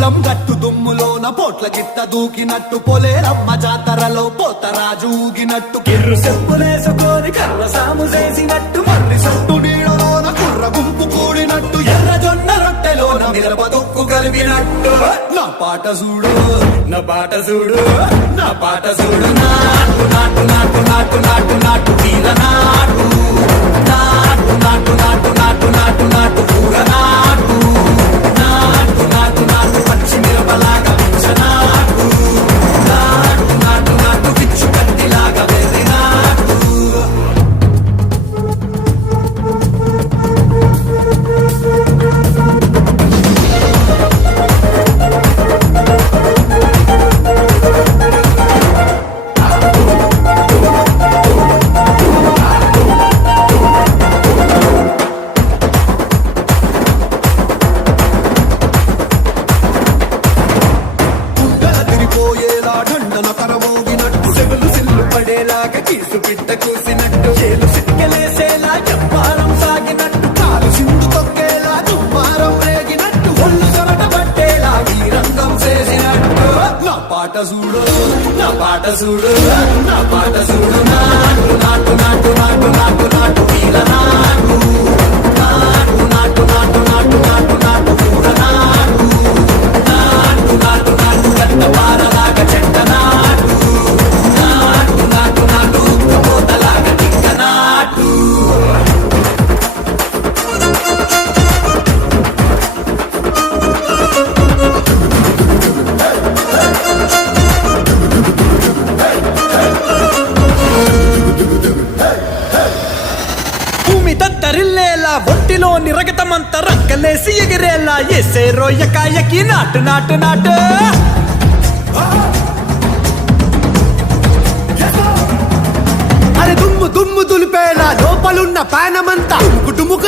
పొలం గట్టు దుమ్ములోన పోట్ల గిట్ట దూకినట్టు పొలేరమ్మ జాతరలో పోతరాజు ఊగినట్టు కిర్రు చెప్పులేసుకొని కర్ర సాము చేసినట్టు మర్రి సొట్టు నీడలోన కుర్ర గుంపు కూడినట్టు ఎర్ర జొన్న రొట్టెలోన మిరప దొక్కు కలిపినట్టు నా పాట చూడు నా పాట చూడు నా పాట చూడు నాటు నాటు నాటు నాటు నాటు నాటు తీర నాటు నాటు నాటు నాటు నాటు నాటు నాటు కూర నాటు నాటు నాటు నాటు పచ్చి మిరపలాగా పిచ్చ నాటు నాటు నాటు నాటు పిచ్చు కత్తిలాగా వెర్రి నాటు పోయేలా ఢండన కరమోగినట్టు సెగలు సిల్లు పడేలాగా కీసు పిట్ట కూసినట్టు చేలు సిక్కలేసేలా చెప్పారం సాగినట్టు కాలు సిండు తొక్కేలా దుమ్మారం రేగినట్టు ఒళ్ళు సొరట పట్టేలా ఈ రంగం చేసినట్టు నా పాట చూడు నా పాట చూడు నా పాట చూడు నాటు నాటు నాటు నాటు నాటు నాటు వీర నాటు నాటు నాటు నాటు నాటు నాటు నాటు కూర నాటు నాటు నాటు నాటు గంట పారలాగా చెట్ట నాటు నాటు నాటు నాటు పోతలాగా టిక్క నాటు భూమి దత్తరిల్లేలా ఒంటిలోని రగతమంత రక్కలేసి ఎగిరేలా ఎసే రోయకాయకి నాటు నాటు నాటు అరే దుమ్ము దుమ్ము దులిపేలా లోపలున్న పానమంతా డుముకు